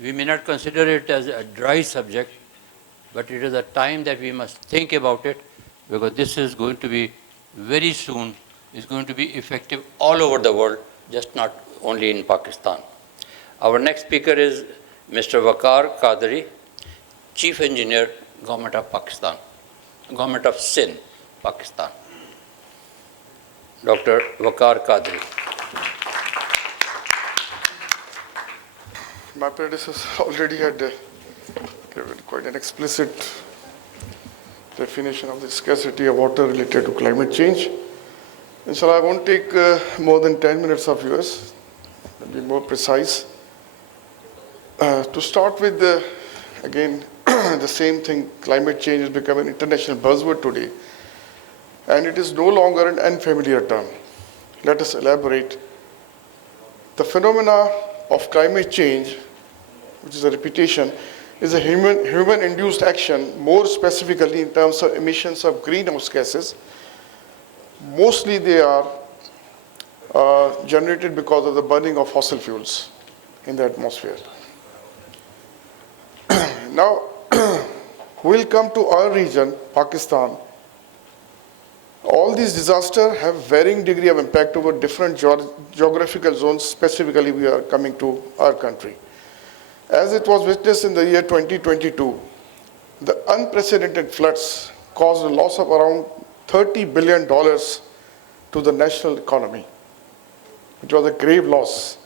we may not consider it as a dry subject, but it is a time that we must think about it, because this is going to be very soon, is going to be effective all over the world, just not only in Pakistan. Our next speaker is Mr. WAQAR QADRI, Chief Engineer, Government of Pakistan, Government of Sindh, Pakistan. Dr. WAQAR QADRI. My predecessor already had given quite an explicit definition of the scarcity of water related to climate change. And so I won't take more than 10 minutes of yours, I'll be more precise. To start with, again, the same thing, climate change has become an international buzzword today, and it is no longer an unfamiliar term. Let us elaborate. The phenomena of climate change, which is a repetition, is a human-induced action, more specifically in terms of emissions of greenhouse gases. Mostly they are generated because of the burning of fossil fuels in the atmosphere. Now, we'll come to our region, Pakistan. All these disasters have varying degree of impact over different geographical zones. Specifically, we are coming to our country. As it was witnessed in the year 2022, the unprecedented floods caused a loss of around $30 billion to the national economy. It was a grave loss.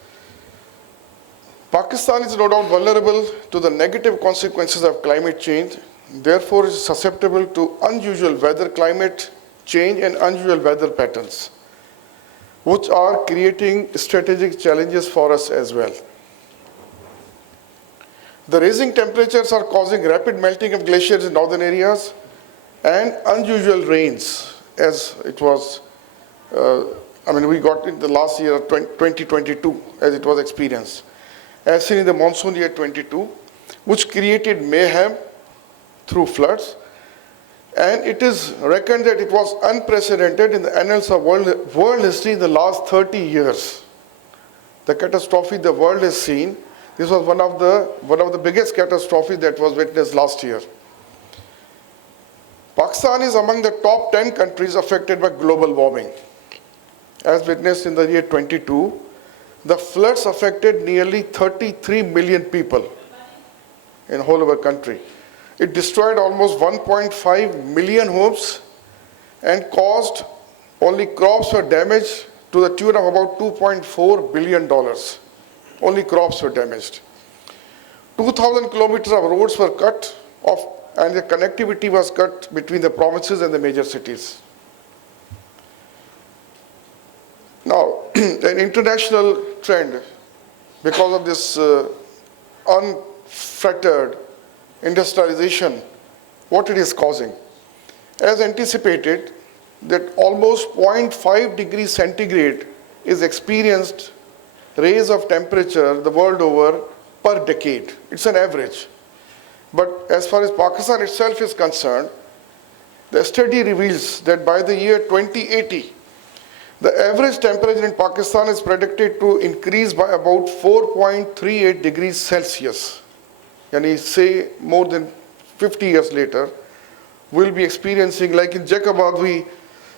Pakistan is no doubt vulnerable to the negative consequences of climate change, therefore is susceptible to unusual weather, climate change and unusual weather patterns, which are creating strategic challenges for us as well. The rising temperatures are causing rapid melting of glaciers in northern areas and unusual rains, as it was, we got in the last year, 2022, as it was experienced, as seen in the monsoon year 22, which created mayhem through floods. And it is reckoned that it was unprecedented in the annals of world history in the last 30 years. The catastrophe the world has seen, this was one of the biggest catastrophes that was witnessed last year. Pakistan is among the top 10 countries affected by global warming. As witnessed in the year 22, the floods affected nearly 33 million people in the whole of our country. It destroyed almost 1.5 million homes and caused only crops were damaged to the tune of about $2.4 billion. Only crops were damaged. 2,000 kilometers of roads were cut off and the connectivity was cut between the provinces and the major cities. Now, an international trend, because of this unfettered industrialization, what it is causing. As anticipated, that almost 0.5 degrees centigrade is experienced raise of temperature the world over per decade. It's an average. But as far as Pakistan itself is concerned, the study reveals that by the year 2080, the average temperature in Pakistan is predicted to increase by about 4.38 degrees Celsius. And say more than 50 years later, we'll be experiencing, like in Jacobabad, we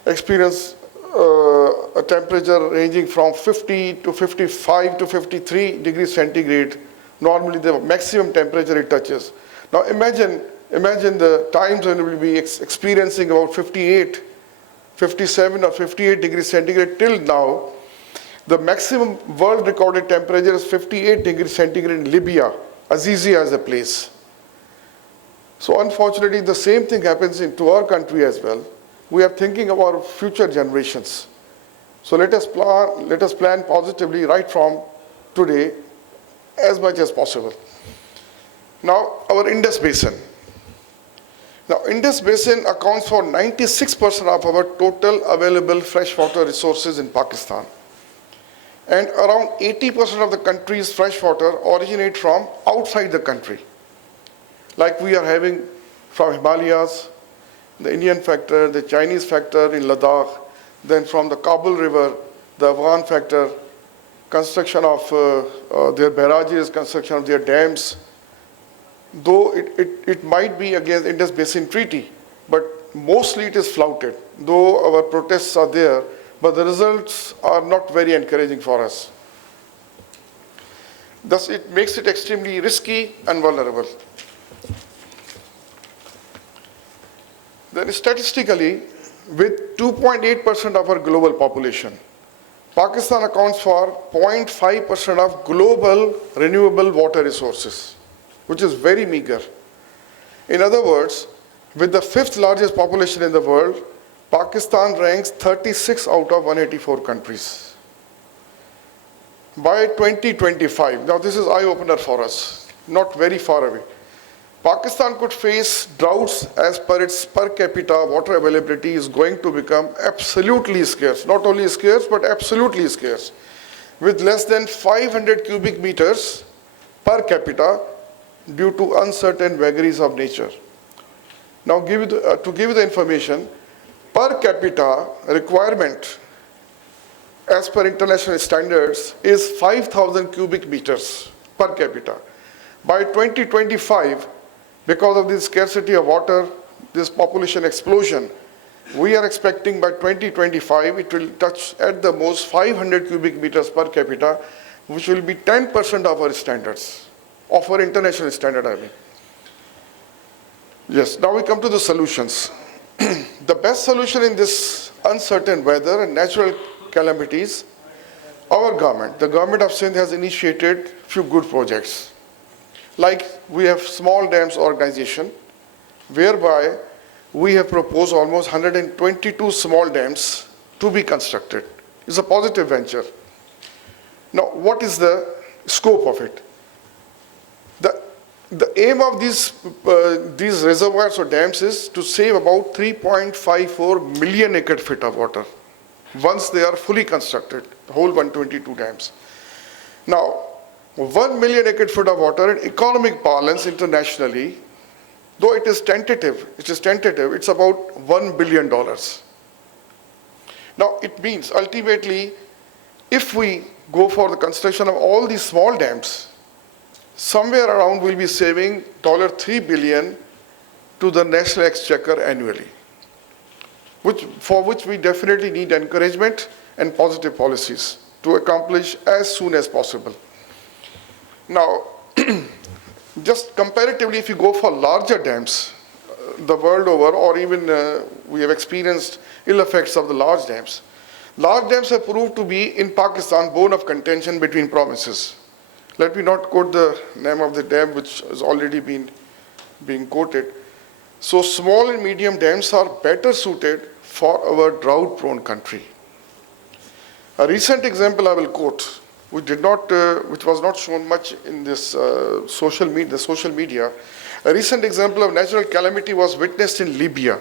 experience a temperature ranging from 50 to 55 to 53 degrees centigrade, normally the maximum temperature it touches. Now imagine the times when we'll be experiencing about 58, 57 or 58 degrees centigrade. Till now, the maximum world recorded temperature is 58 degrees centigrade in Libya, Azizia as a place. So unfortunately, the same thing happens into our country as well. We are thinking of our future generations. So let us plan positively right from today as much as possible. Now, our Indus Basin. Now, Indus Basin accounts for 96% of our total available freshwater resources in Pakistan. And around 80% of the country's freshwater originate from outside the country. Like we are having from Himalayas, the Indian factor, the Chinese factor in Ladakh, then from the Kabul River, the Afghan factor, construction of their barrages, construction of their dams, though it might be against Indus Basin Treaty, but mostly it is flouted, though our protests are there, but the results are not very encouraging for us. Thus, it makes it extremely risky and vulnerable. Then statistically, with 2.8% of our global population, Pakistan accounts for 0.5% of global renewable water resources, which is very meager. In other words, with the 5th largest population in the world, Pakistan ranks 36 out of 184 countries. By 2025, now this is eye-opener for us, not very far away, Pakistan could face droughts as per its per capita water availability is going to become absolutely scarce. Not only scarce, but absolutely scarce. With less than 500 cubic meters per capita due to uncertain vagaries of nature. Now, to give you the information, per capita requirement as per international standards is 5,000 cubic meters per capita. By 2025, because of the scarcity of water, this population explosion, we are expecting by 2025 it will touch at the most 500 cubic meters per capita, which will be 10% of our standards, of our international standard, I mean. Yes, now we come to the solutions. The best solution in this uncertain weather and natural calamities, our government, the government of Sindh has initiated few good projects. Like we have small dams organization, whereby we have proposed almost 122 small dams to be constructed. It's a positive venture. Now, what is the scope of it? The aim of these reservoirs or dams is to save about 3.54 million acre feet of water once they are fully constructed, the whole 122 dams. Now, 1 million acre foot of water in economic parlance internationally, though it is tentative, it's about $1 billion. Now, it means ultimately, if we go for the construction of all these small dams, somewhere around we'll be saving $3 billion to the national exchequer annually, for which we definitely need encouragement and positive policies to accomplish as soon as possible. Now, just comparatively, if you go for larger dams, the world over, or even we have experienced ill effects of the large dams. Large dams have proved to be, in Pakistan, bone of contention between provinces. Let me not quote the name of the dam, which has already been quoted. So small and medium dams are better suited for our drought-prone country. A recent example I will quote, which was not shown much in this social media. A recent example of natural calamity was witnessed in Libya,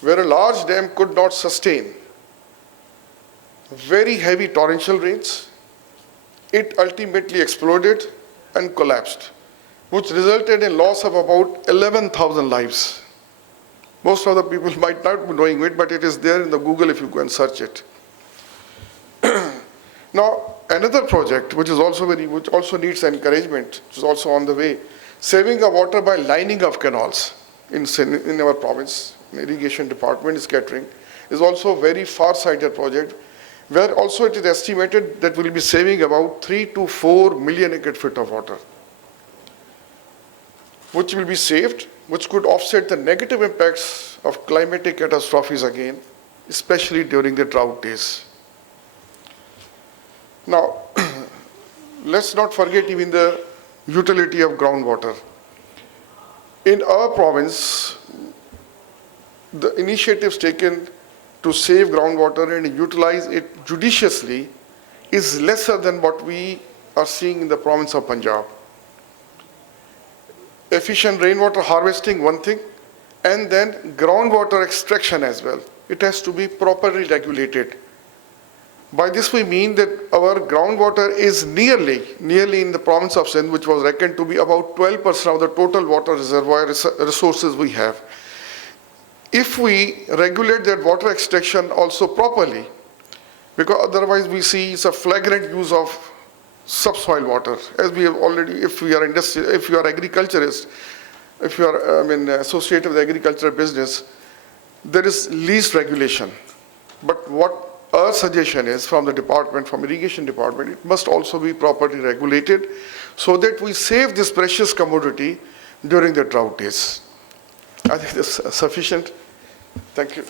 where a large dam could not sustain very heavy torrential rains. It ultimately exploded and collapsed, which resulted in loss of about 11,000 lives. Most of the people might not be knowing it, but it is there in the Google if you go and search it. Now, another project which also needs encouragement, which is also on the way, saving of water by lining of canals in our province, irrigation department is catering, is also a very far-sighted project, where also it is estimated that we will be saving about 3 to 4 million acre feet of water, which will be saved, which could offset the negative impacts of climatic catastrophes again, especially during the drought days. Now, let's not forget even the utility of groundwater. In our province, the initiatives taken to save groundwater and utilize it judiciously is lesser than what we are seeing in the province of Punjab. Efficient rainwater harvesting, one thing, and then groundwater extraction as well. It has to be properly regulated. By this we mean that our groundwater is nearly in the province of Sindh, which was reckoned to be about 12% of the total water reservoir resources we have. If we regulate that water extraction also properly, because otherwise we see it's a flagrant use of subsoil water. As we have already, if you are agriculturist, if you are associated with the agricultural business, there is least regulation. But what our suggestion is from the department, from irrigation department, it must also be properly regulated so that we save this precious commodity during the drought days. I think this is sufficient. Thank you.